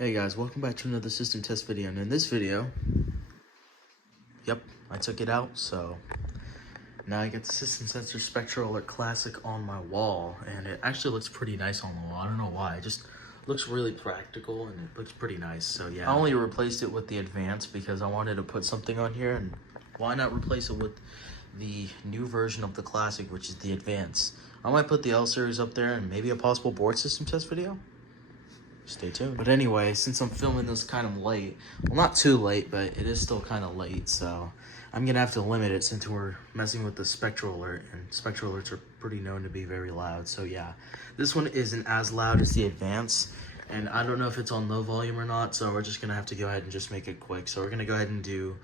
Hey guys, welcome back to another system test video, and in this video, I took it out, so now I get the System Sensor Spectral Alert Classic on my wall, and it actually looks pretty nice on the wall. I don't know why, it just looks really practical, and it looks pretty nice, so yeah. I only replaced it with the Advanced because I wanted to put something on here, and why not replace it with the new version of the Classic, which is the Advanced. I might put the L series up there and maybe a possible board system test video. Stay tuned. But anyway, since I'm filming this kind of late, well, not too late, but it is still kind of late, so I'm gonna have to limit it since we're messing with the Spectral Alert, and Spectral Alerts are pretty known to be very loud. So yeah, this one isn't as loud as the Advance, and I don't know if it's on low volume or not, so we're just gonna have to go ahead and just make it quick. So we're gonna go ahead and do,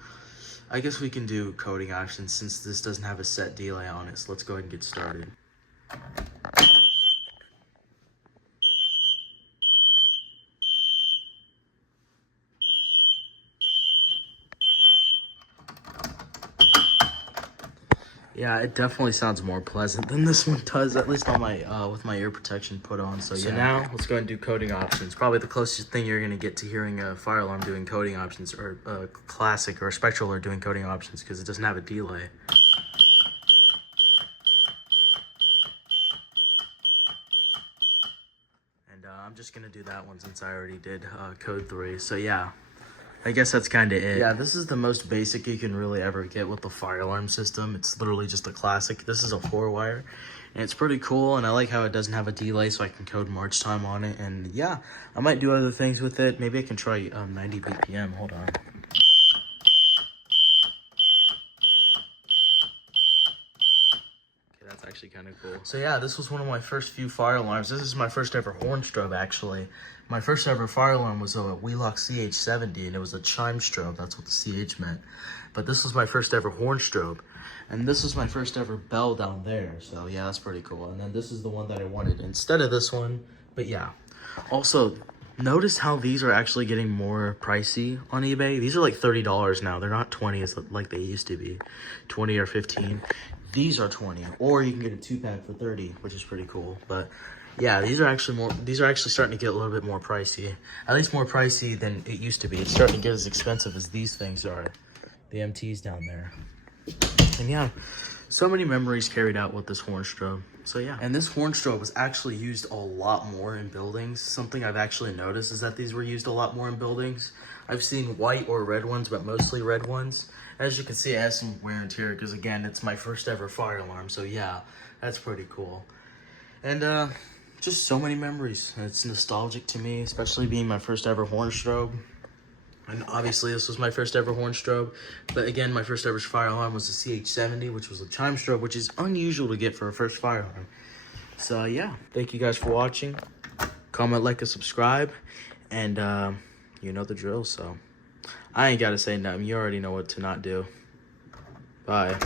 I guess we can do coding options since this doesn't have a set delay on it, so let's go ahead and get started. Yeah, it definitely sounds more pleasant than this one does, at least on my with my ear protection put on. So yeah. Now let's go ahead and do coding options. Probably the closest thing you're gonna get to hearing a fire alarm doing coding options, or a Classic or a Spectral Alert doing coding options, because it doesn't have a delay. And I'm just gonna do that one since I already did code 3. So yeah. I guess that's kind of it. Yeah, this is the most basic you can really ever get with the fire alarm system. It's literally just a Classic. This is a 4-wire, and it's pretty cool, and I like how it doesn't have a delay, so I can code march time on it. And yeah, I might do other things with it. Maybe I can try 90 BPM. Hold on. That's actually kind of cool. So yeah, this was one of my first few fire alarms. This is my first ever horn strobe, actually. My first ever fire alarm was a Wheelock CH70, and it was a chime strobe. That's what the CH meant. But this was my first ever horn strobe. And this was my first ever bell down there. So yeah, that's pretty cool. And then this is the one that I wanted instead of this one. But yeah. Also, notice how these are actually getting more pricey on eBay. These are like $30 now. They're not 20 as like they used to be. 20 or 15. These are 20, or you can get a 2-pack for 30, which is pretty cool. But yeah, these are actually starting to get a little bit more pricey. At least more pricey than it used to be. It's starting to get as expensive as these things are. The MTs down there. And yeah, so many memories carried out with this horn strobe. So yeah. And this horn strobe was actually used a lot more in buildings. Something I've actually noticed is that these were used a lot more in buildings. I've seen white or red ones, but mostly red ones. As you can see, it has some wear and tear because, again, it's my first ever fire alarm. So yeah, that's pretty cool. And just so many memories. It's nostalgic to me, especially being my first ever horn strobe. And obviously this was my first ever horn strobe. But again, my first ever fire alarm was the CH70, which was a chime strobe, which is unusual to get for a first fire alarm. So yeah, thank you guys for watching. Comment, like, and subscribe. And you know the drill, so I ain't gotta say nothing. You already know what to not do. Bye.